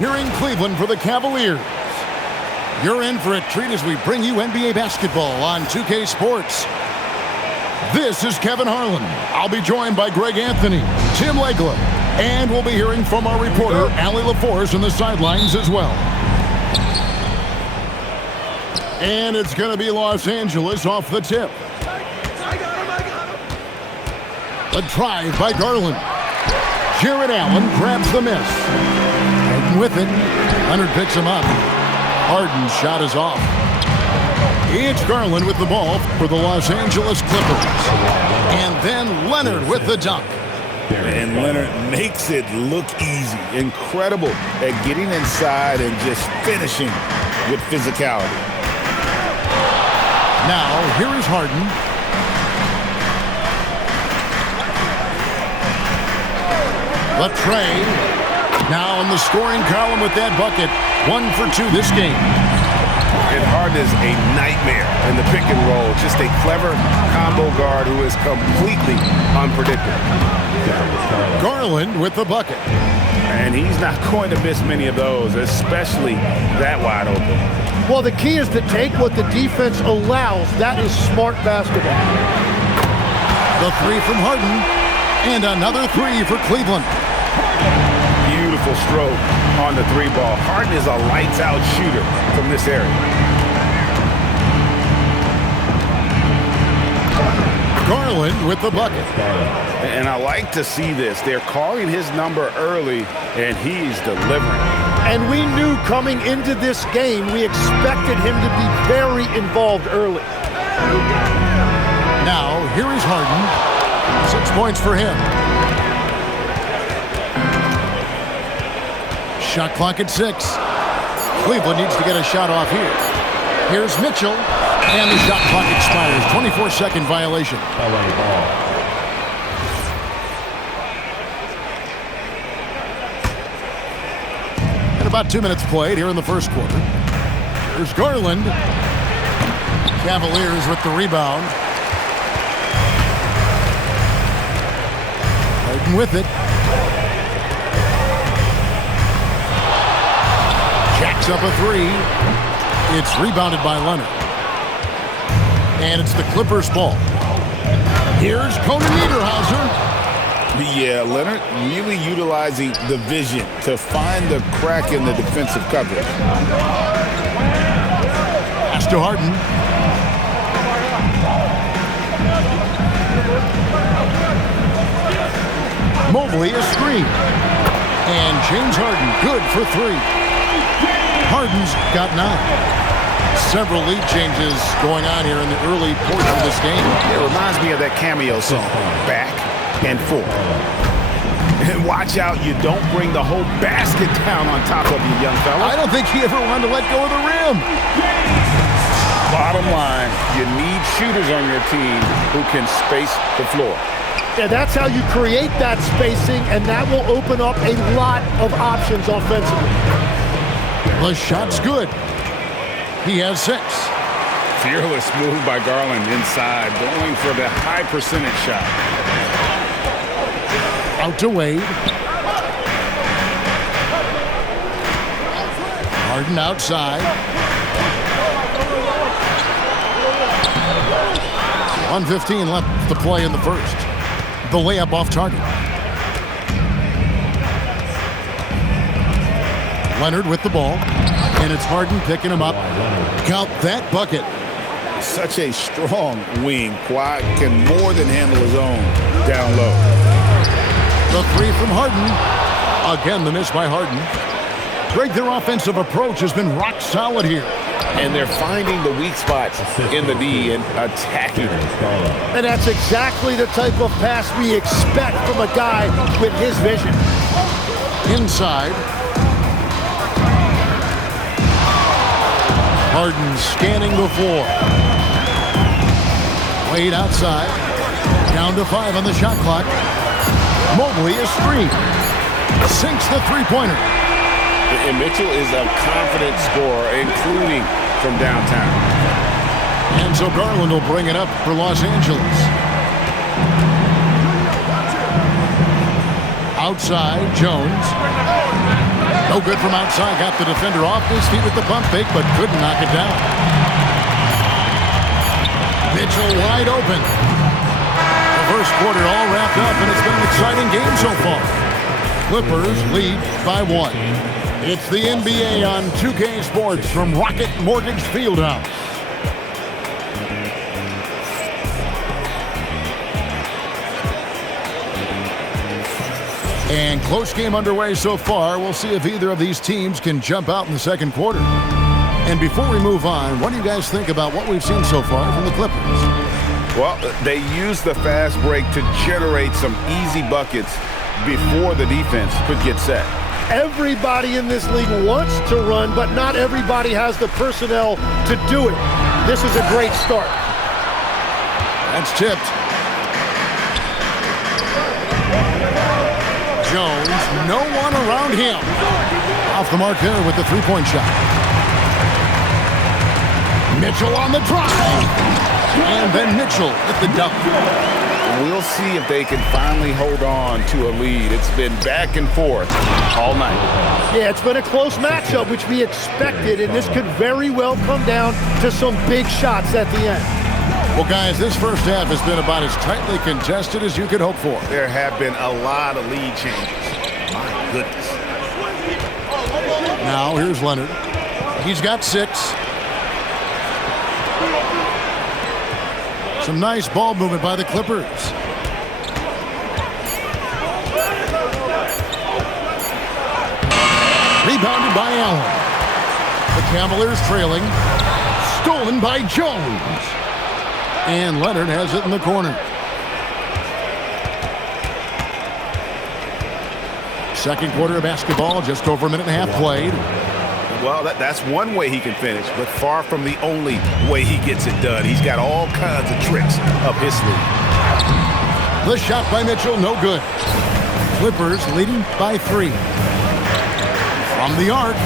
Here in Cleveland for the Cavaliers. You're in for a treat as we bring you NBA basketball on 2K Sports. This is Kevin Harlan. I'll be joined by Greg Anthony, Tim Legler, and we'll be hearing from our reporter, Allie LaForce, on the sidelines as well. And it's going to be Los Angeles off the tip. The drive by Garland. Jared Allen grabs the miss. Harden with it. Leonard picks him up. Harden's shot is off. It's Garland with the ball for the Los Angeles Clippers. And then Leonard with the dunk. And Leonard makes it look easy. Incredible at getting inside and just finishing with physicality. Now, here is Harden. Latrey. Now in the scoring column with that bucket. 1 for 2 this game. And Harden is a nightmare in the pick and roll. Just a clever combo guard who is completely unpredictable. Garland with the bucket. And he's not going to miss many of those, especially that wide open. Well, the key is to take what the defense allows. That is smart basketball. The three from Harden. And another three for Cleveland. Beautiful stroke on the three ball. Harden is a lights-out shooter from this area. Garland with the bucket. And I like to see this. They're calling his number early, and he's delivering. And we knew coming into this game, we expected him to be very involved early. Now, here is Harden. 6 points for him. Shot clock at 6. Cleveland needs to get a shot off here. Here's Mitchell. And the shot clock expires. 24-second violation. And about 2 minutes played here in the first quarter. Here's Garland. Cavaliers with the rebound. Harden with it. Jacks up a three. It's rebounded by Leonard. And it's the Clippers' ball. Here's Conan Niederhauser. Yeah, Leonard really utilizing the vision to find the crack in the defensive coverage. Pass to Harden. Mobley a screen. And James Harden good for 3. Harden's got 9. Several lead changes going on here in the early portion of this game. It reminds me of that cameo song, Back and Forth. And watch out, you don't bring the whole basket down on top of you, young fella. I don't think he ever wanted to let go of the rim. Bottom line, you need shooters on your team who can space the floor. Yeah, that's how you create that spacing, and that will open up a lot of options offensively. The shot's good. He has 6. Fearless move by Garland inside, going for the high percentage shot. Out to Wade. Harden outside. 1:15 left to play in the first. The layup off target. Leonard with the ball. And it's Harden picking him up. Count that bucket. Such a strong wing. Kawhi can more than handle his own down low. The three from Harden. Again, the miss by Harden. Greg, their offensive approach has been rock solid here. And they're finding the weak spots in the D and attacking it. And that's exactly the type of pass we expect from a guy with his vision. Inside. Harden scanning the floor. Wade outside. Down to 5 on the shot clock. Mobley is free. Sinks the three-pointer. And Mitchell is a confident scorer, including from downtown. And so Garland will bring it up for Los Angeles. Outside, Jones. No good from outside. Got the defender off his feet with the pump fake, but couldn't knock it down. Mitchell wide open. The first quarter all wrapped up, and it's been an exciting game so far. Clippers lead by 1. It's the NBA on 2K Sports from Rocket Mortgage Fieldhouse. And close game underway so far. We'll see if either of these teams can jump out in the second quarter. And before we move on, what do you guys think about what we've seen so far from the Clippers? Well, they used the fast break to generate some easy buckets before the defense could get set. Everybody in this league wants to run, but not everybody has the personnel to do it. This is a great start. That's tipped. Jones, no one around him. Off the mark there with the three-point shot. Mitchell on the drive. And then Mitchell with the dunk. We'll see if they can finally hold on to a lead. It's been back and forth all night. Yeah, it's been a close matchup, which we expected, and this could very well come down to some big shots at the end. Well, guys, this first half has been about as tightly contested as you could hope for. There have been a lot of lead changes. My goodness. Now, here's Leonard. He's got 6. Some nice ball movement by the Clippers. Rebounded by Allen. The Cavaliers trailing. Stolen by Jones. And Leonard has it in the corner. Second quarter of basketball, just over a minute and a half played. Well, that's one way he can finish, but far from the only way he gets it done. He's got all kinds of tricks up his sleeve. The shot by Mitchell, no good. Clippers leading by 3. From the arc,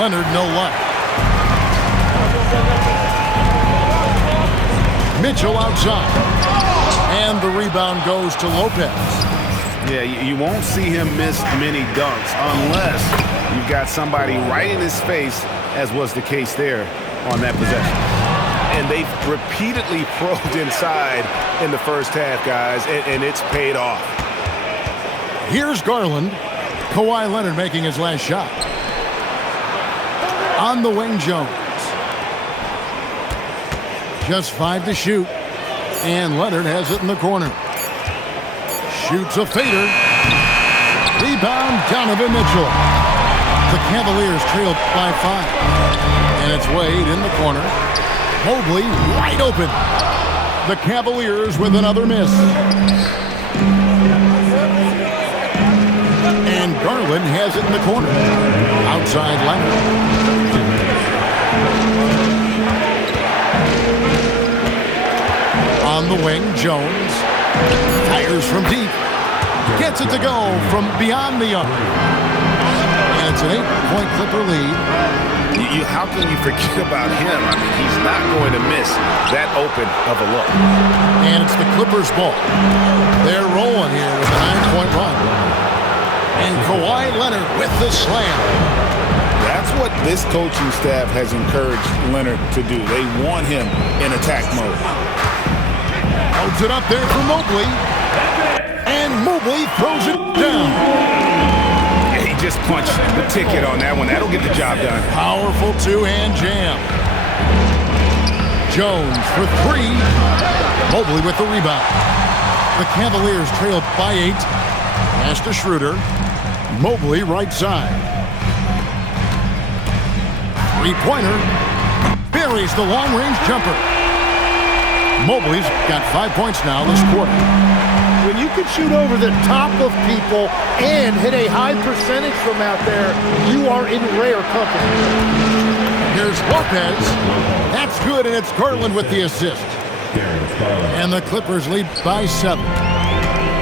Leonard, no luck. Mitchell outside. And the rebound goes to Lopez. Yeah, you won't see him miss many dunks unless you've got somebody right in his face, as was the case there on that possession. And they've repeatedly probed inside in the first half, guys, and it's paid off. Here's Garland. Kawhi Leonard making his last shot. On the wing, Jones. Just 5 to shoot. And Leonard has it in the corner. Shoots a fader. Rebound, Donovan Mitchell. The Cavaliers trailed by 5. And it's Wade in the corner. Mobley wide open. The Cavaliers with another miss. And Garland has it in the corner. Outside Leonard. On the wing, Jones. Fires from deep. Gets it to go from beyond the arc. And it's an 8-point Clipper lead. How can you forget about him? I mean, he's not going to miss that open of a look. And it's the Clippers' ball. They're rolling here with a 9-point run. And Kawhi Leonard with the slam. That's what this coaching staff has encouraged Leonard to do. They want him in attack mode. Holds it up there for Mobley. And Mobley throws it down. Yeah, he just punched the ticket on that one. That'll get the job done. Powerful two-hand jam. Jones for 3. Mobley with the rebound. The Cavaliers trailed by 8. Pass to Schroeder. Mobley right side. Three-pointer. Buries the long-range jumper. Mobley's got 5 points now this quarter. When you can shoot over the top of people and hit a high percentage from out there, you are in rare company. Here's Lopez. That's good, and it's Garland with the assist. And the Clippers lead by 7.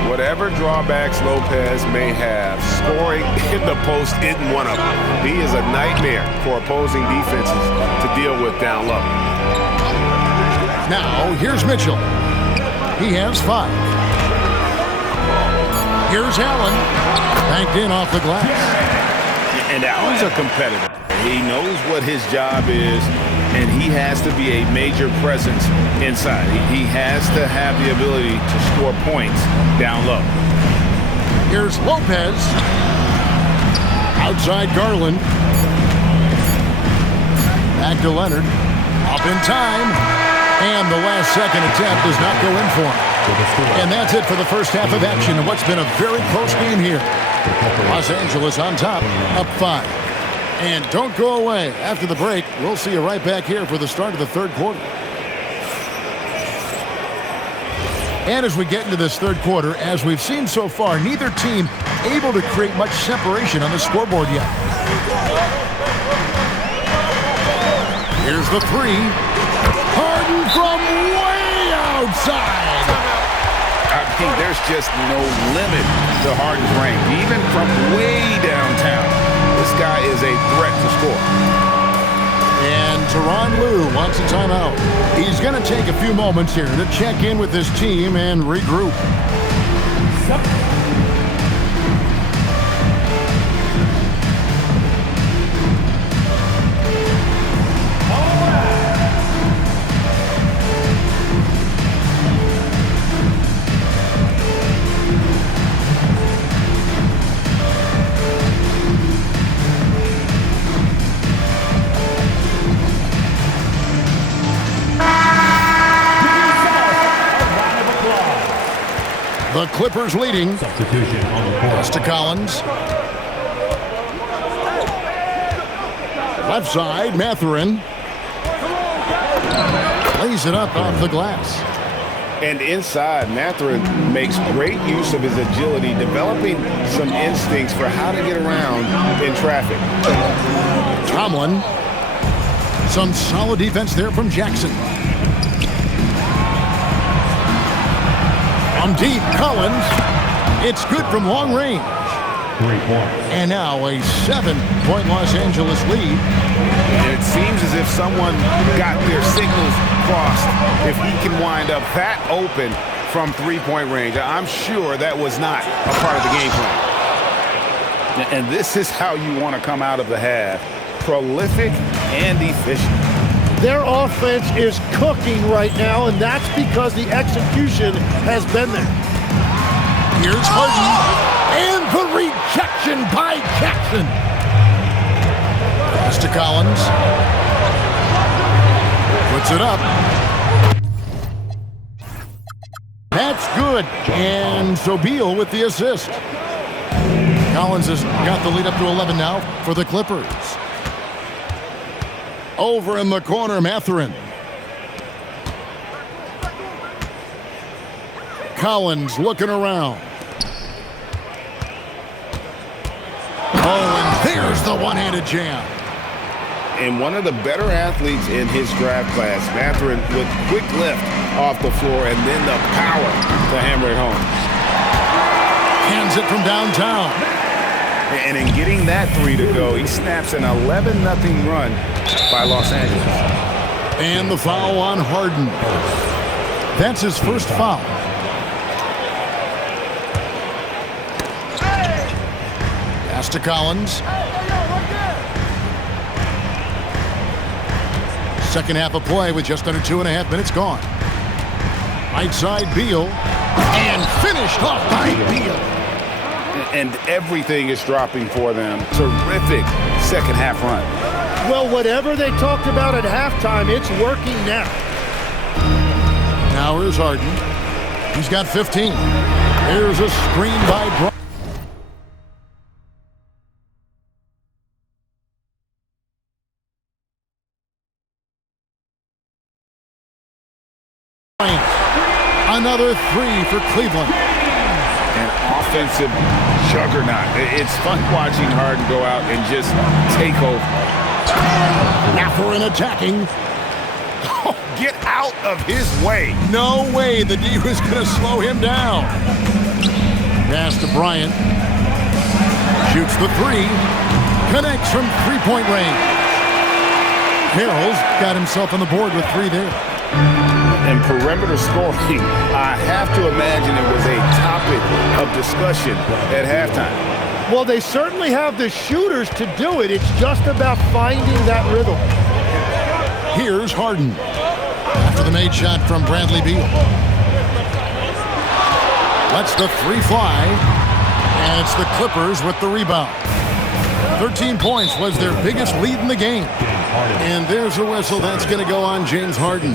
Whatever drawbacks Lopez may have, scoring in the post isn't one of them. He is a nightmare for opposing defenses to deal with down low. Now, here's Mitchell. He has 5. Here's Allen. Banked in off the glass. And Allen's a competitor. He knows what his job is, and he has to be a major presence inside. He has to have the ability to score points down low. Here's Lopez. Outside Garland. Back to Leonard. Up in time. And the last second attempt does not go in for him. And that's it for the first half of action in what's been a very close game here. Los Angeles on top, up 5. And don't go away. After the break, we'll see you right back here for the start of the third quarter. And as we get into this third quarter, as we've seen so far, neither team able to create much separation on the scoreboard yet. Here's the three. Harden from way outside. I mean, there's just no limit to Harden's range, even from way downtown. This guy is a threat to score. And Tyronn Lue wants a timeout. He's going to take a few moments here to check in with his team and regroup. The Clippers leading. Substitution on the court. Pass to Collins. Left side, Mathurin. Lays it up off the glass. And inside, Mathurin makes great use of his agility, developing some instincts for how to get around in traffic. Tomlin. Some solid defense there from Jackson. From deep, Collins. It's good from long range. 3 points. And now a 7-point Los Angeles lead. And it seems as if someone got their signals crossed. If he can wind up that open from three-point range, I'm sure that was not a part of the game plan. And this is how you want to come out of the half. Prolific and efficient. Their offense is cooking right now, and that's because the execution has been there. Here's Harden. And the rejection by Jackson. Pass to Collins. Puts it up. That's good. And Sobeel with the assist. Collins has got the lead up to 11 now for the Clippers. Over in the corner, Mathurin. Collins looking around. Oh, and there's the one-handed jam. And one of the better athletes in his draft class, Mathurin, with quick lift off the floor and then the power to hammer it home. Hands it from downtown. And in getting that three to go, he snaps an 11-0 run by Los Angeles. And the foul on Harden. That's his first foul. Pass to Collins. Second half of play with just under 2.5 minutes gone. Right side, Beal. And finished off by Beal. And everything is dropping for them. Terrific second half run. Well, whatever they talked about at halftime, it's working now. Now here's Harden. He's got 15. Here's a screen by Bryant. Another three for Cleveland. An offensive juggernaut. It's fun watching Harden go out and just take over. Mathurin attacking. Oh, get out of his way. No way the D was going to slow him down. Pass to Bryant. Shoots the three. Connects from three-point range. Harrell's got himself on the board with three there. And perimeter scoring, I have to imagine it was a topic of discussion at halftime. Well, they certainly have the shooters to do it. It's just about finding that rhythm. Here's Harden. After the made shot from Bradley Beal. Lets the three fly. And it's the Clippers with the rebound. 13 points was their biggest lead in the game. And there's a whistle. That's going to go on James Harden.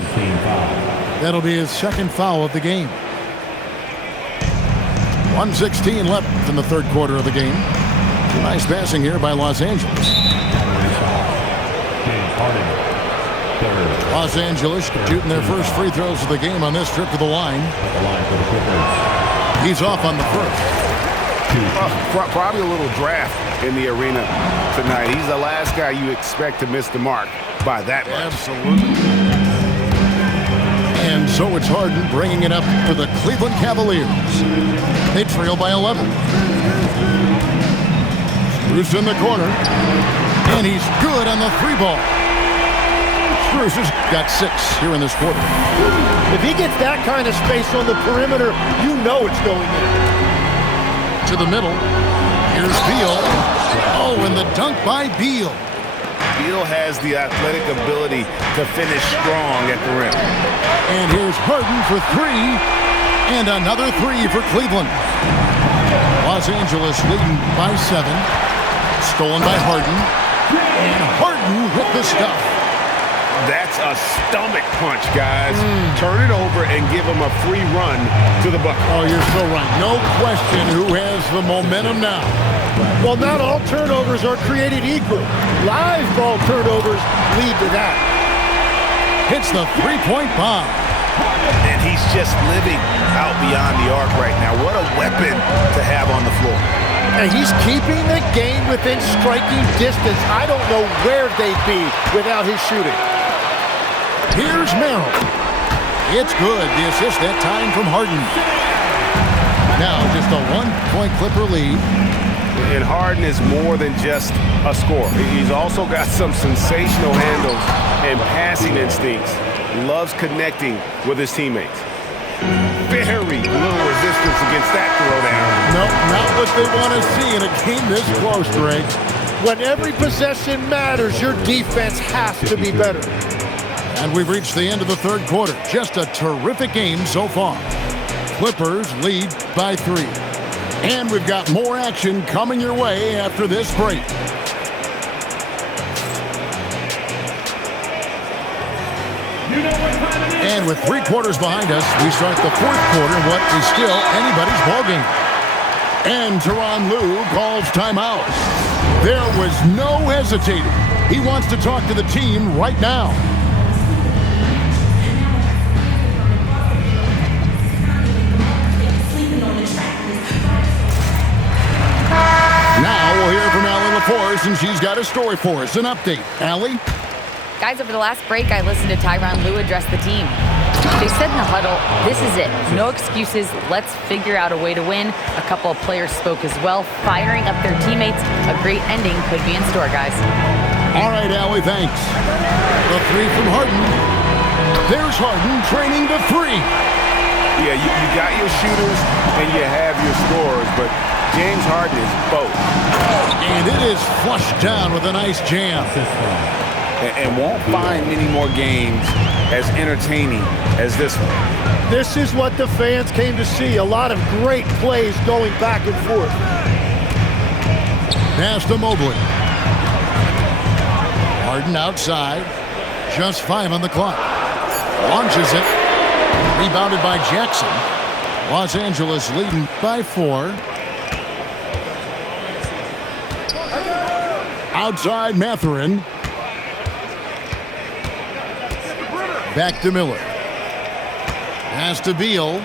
That'll be his second foul of the game. 1:16 left in the third quarter of the game. Nice passing here by Los Angeles. Los Angeles shooting their first free throws of the game on this trip to the line. He's off on the first. Probably a little draft in the arena tonight. He's the last guy you expect to miss the mark by that much. Absolutely. And so it's Harden bringing it up for the Cleveland Cavaliers. They trail by 11. Bruce in the corner. And he's good on the three ball. Bruce has got 6 here in this quarter. If he gets that kind of space on the perimeter, you know it's going in. To the middle. Here's Beal. Oh, and the dunk by Beal. Beal has the athletic ability to finish strong at the rim. And here's Harden for 3. And another 3 for Cleveland. Los Angeles leading by 7. Stolen by Harden. And Harden with the stuff. That's a stomach punch, guys. Turn it over and give him a free run to the bucket. Oh, you're so right. No question who has the momentum now. Well, not all turnovers are created equal. Live ball turnovers lead to that. Hits the three-point bomb. And he's just living out beyond the arc right now. What a weapon to have on the floor. And he's keeping the game within striking distance. I don't know where they'd be without his shooting. Here's Merrill. It's good. The assist that time from Harden. Now just a 1-point Clipper lead. And Harden is more than just a scorer. He's also got some sensational handles and passing instincts. Loves connecting with his teammates. Very little resistance against that throwdown. Nope, not what they want to see in a game this close, Greg. When every possession matters, your defense has to be better. And we've reached the end of the third quarter. Just a terrific game so far. Clippers lead by 3. And we've got more action coming your way after this break. And with 3 quarters behind us, we start the fourth quarter in what is still anybody's ballgame. And Tyronn Lue calls timeout. There was no hesitating. He wants to talk to the team right now. Now we'll hear from Allie LaForce, and she's got a story for us. An update. Allie? Guys, over the last break, I listened to Tyronn Lue address the team. They said in the huddle, this is it. No excuses. Let's figure out a way to win. A couple of players spoke as well, firing up their teammates. A great ending could be in store, guys. All right, Allie, thanks. The 3 from Harden. There's Harden training the 3. Yeah, you got your shooters and you have your scorers, but James Harden is both. And it is flushed down with a nice jam. And won't find many more games as entertaining as this one. This is what the fans came to see. A lot of great plays going back and forth. Pass to Mobley. Harden outside. Just 5 on the clock. Launches it. Rebounded by Jackson. Los Angeles leading by 4. Outside Mathurin. Back to Miller. Pass to Beal.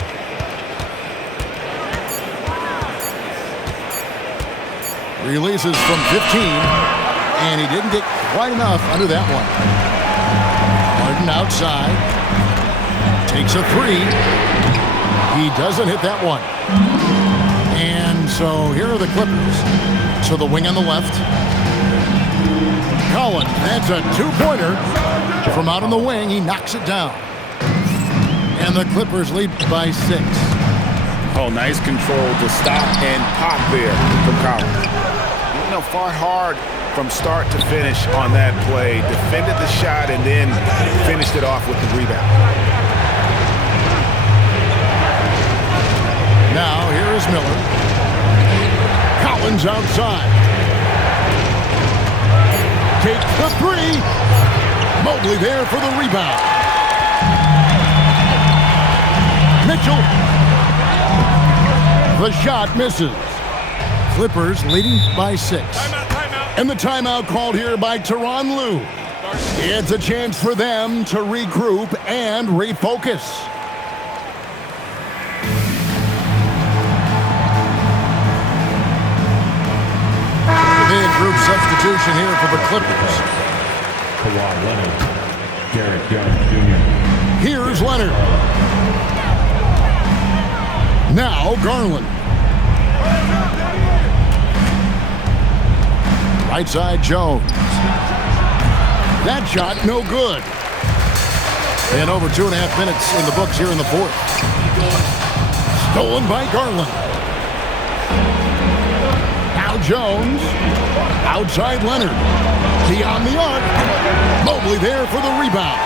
Releases from 15. And he didn't get quite enough under that one. Harden outside. Takes a 3. He doesn't hit that one. And so here are the Clippers. To the wing on the left. Collins, that's a 2-pointer. From out on the wing, he knocks it down. And the Clippers lead by 6. Oh, nice control to stop and pop there from Collins. You know, fought hard from start to finish on that play. Defended the shot and then finished it off with the rebound. Now, here is Miller. Collins outside. Takes the three. Mobley there for the rebound. Mitchell. The shot misses. Clippers leading by 6. And the timeout called here by Tyronn Lue. It's a chance for them to regroup and refocus. Big group substitution here for the Clippers. Kawhi Leonard, Derek Jones Jr. Here's Leonard. Now Garland. Right side Jones. That shot no good. And over 2.5 minutes in the books here in the fourth. Stolen by Garland. Now Jones. Outside Leonard. Beyond the arc. Mobley there for the rebound.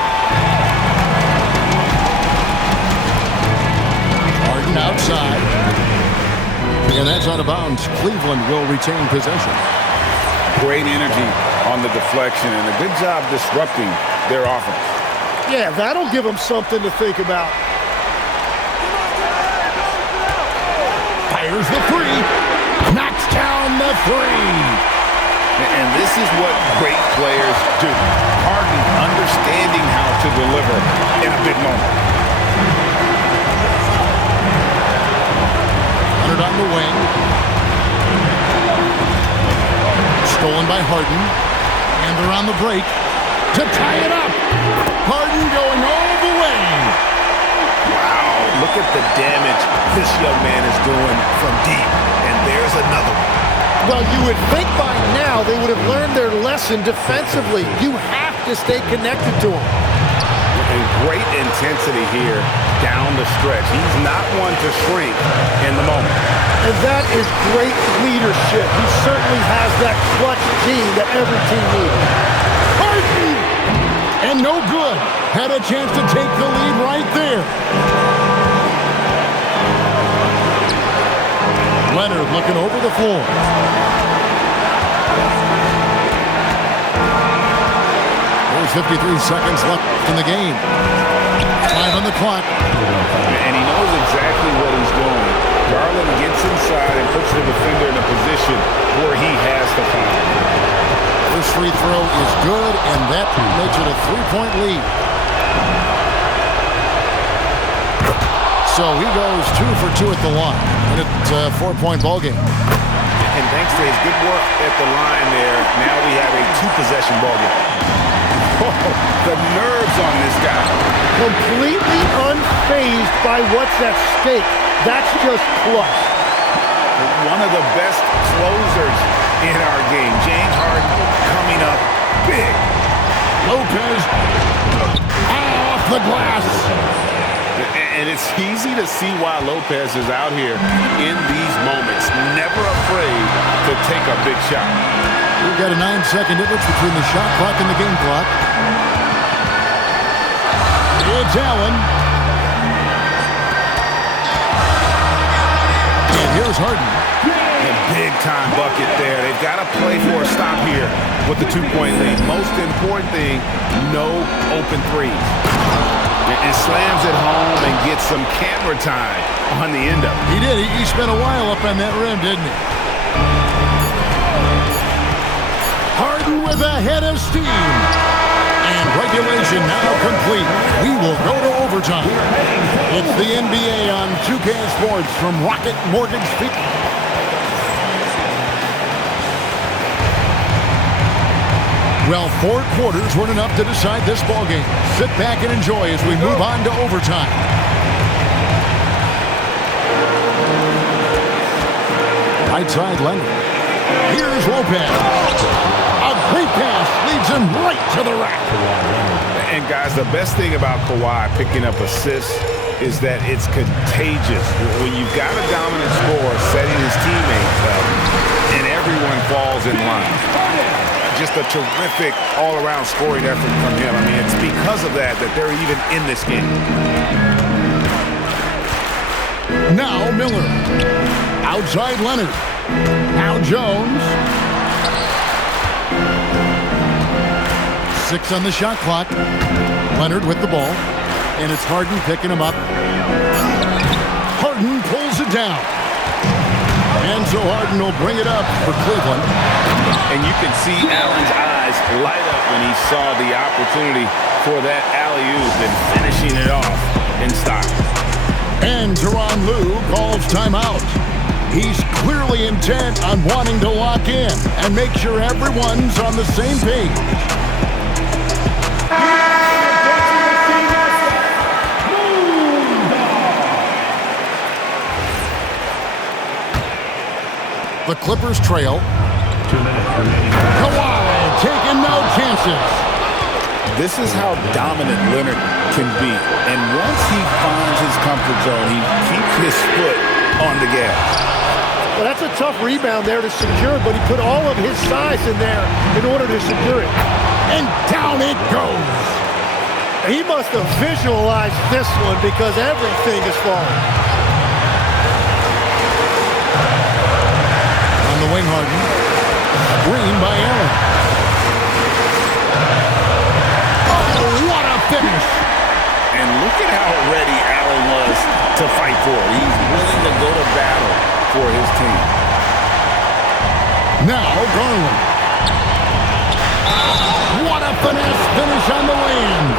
Harden outside. And that's out of bounds. Cleveland will retain possession. Great energy on the deflection and a good job disrupting their offense. Yeah, that'll give them something to think about. Fires the three. Knocks down the three. And this is what great players do. Harden understanding how to deliver in a big moment. Leonard on the wing. Stolen by Harden. And they're on the break to tie it up. Harden going all the way. Wow, look at the damage this young man is doing from deep. And there's another one. Well, you would think by now they would have learned their lesson defensively. You have to stay connected to him. And great intensity here down the stretch. He's not one to shrink in the moment. And that is great leadership. He certainly has that clutch gene that every team needs. Harden! And no good. Had a chance to take the lead right there. Leonard looking over the floor. There's 53 seconds left in the game. 5 on the clock. And he knows exactly what he's doing. Garland gets inside and puts the defender in a position where he has to foul. First free throw is good, and that makes it a 3-point lead. So he goes 2 for 2 at the line, and it's a 4-point ball game. And thanks to his good work at the line there, now we have a 2-possession ball game. Oh, the nerves on this guy. Completely unfazed by what's at stake. That's just clutch. One of the best closers in our game. James Harden coming up big. Lopez off the glass. And it's easy to see why Lopez is out here in these moments. Never afraid to take a big shot. We've got a 9-second difference between the shot clock and the game clock. It's Allen. And here's Harden. A big-time bucket there. They've got to play for a stop here with the 2-point lead. Most important thing, no open threes. And slams it home and gets some camera time on the end of it. He did. He spent a while up on that rim, didn't he? Harden with a head of steam. And regulation now complete. We will go to overtime. It's the NBA on 2K Sports from Rocket Mortgage Field. Well, 4 quarters weren't enough to decide this ballgame. Sit back and enjoy as we move on to overtime. Right side Leonard. Here's Lopez. A great pass leads him right to the rack. And guys, the best thing about Kawhi picking up assists is that it's contagious. When you've got a dominant scorer setting his teammates up, and everyone falls in line. Just a terrific all-around scoring effort from him. I mean, it's because of that they're even in this game. Now Miller. Outside Leonard. Now Jones. 6 on the shot clock. Leonard with the ball. And it's Harden picking him up. Harden pulls it down. And so Harden will bring it up for Cleveland. And you can see Allen's eyes light up when he saw the opportunity for that alley-oop and finishing it off in style. And Tyronn Lue calls timeout. He's clearly intent on wanting to lock in and make sure everyone's on the same page. The Clippers trail. 2 minutes remaining. Kawhi taking no chances. This is how dominant Leonard can be. And once he finds his comfort zone, he keeps his foot on the gas. Well, that's a tough rebound there to secure, but he put all of his size in there in order to secure it. And down it goes. He must have visualized this one because everything is falling. On the wing, Harden. Screen by Allen. Oh, what a finish. And look at how ready Allen was to fight for it. He's willing to go to battle for his team. Now Garland. What a finesse finish on the land.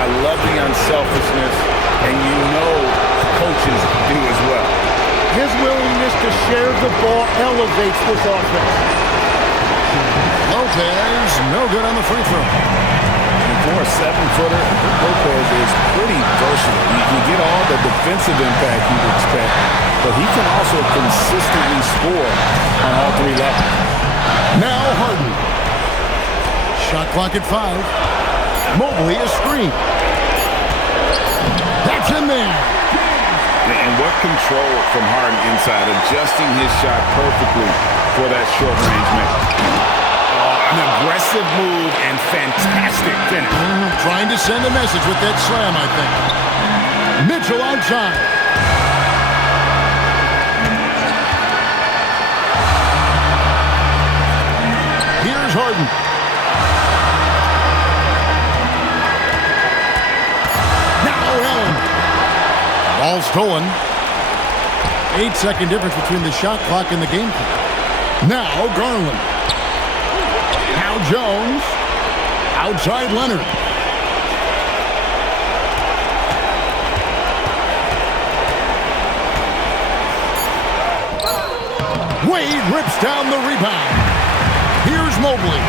I love the unselfishness, and you know coaches do as well. His willingness to share the ball elevates this offense. Lopez, no good on the free throw. And for a 7-footer, Lopez is pretty versatile. You get all the defensive impact you'd expect, but he can also consistently score on all 3 levels. Now Harden. Shot clock at 5. Mobley a screen. That's in there. And what control from Harden inside, adjusting his shot perfectly for that short-range match. An aggressive move and fantastic finish. Trying to send a message with that slam, I think. Mitchell outside. Here's Harden. Now Allen. Ball stolen. 8-second difference between the shot clock and the game clock. Now Garland. Now Jones. Outside Leonard. Wade rips down the rebound. Here's Mobley.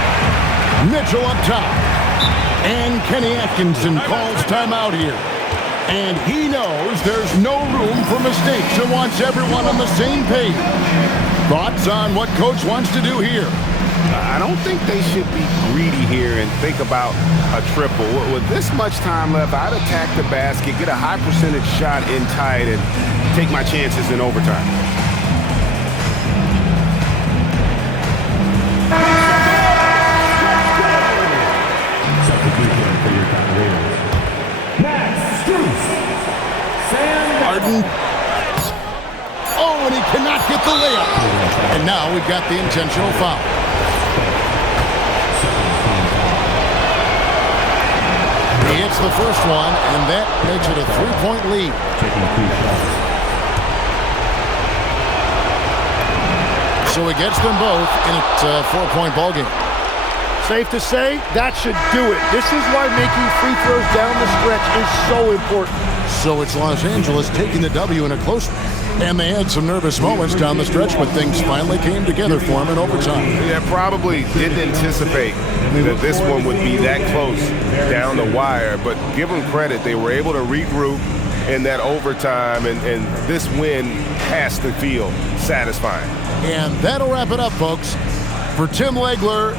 Mitchell up top. And Kenny Atkinson calls timeout here. And he knows there's no room for mistakes and wants everyone on the same page. Thoughts on what Coach wants to do here? I don't think they should be greedy here and think about a triple. With this much time left, I'd attack the basket, get a high percentage shot in tight, and take my chances in overtime. Substitution for your Cavaliers. Harden. Oh, and he cannot get the layup. And now we've got the intentional foul. He hits the first one, and that makes it a 3-point lead. Taking 2 shots. So he gets them both, and it's a 4-point ballgame. Safe to say, that should do it. This is why making free throws down the stretch is so important. So it's Los Angeles taking the W in a close one. And they had some nervous moments down the stretch, but things finally came together for them in overtime. Yeah, probably didn't anticipate that this one would be that close down the wire, but give them credit. They were able to regroup in that overtime, and this win has to feel satisfying. And that'll wrap it up, folks. For Tim Legler,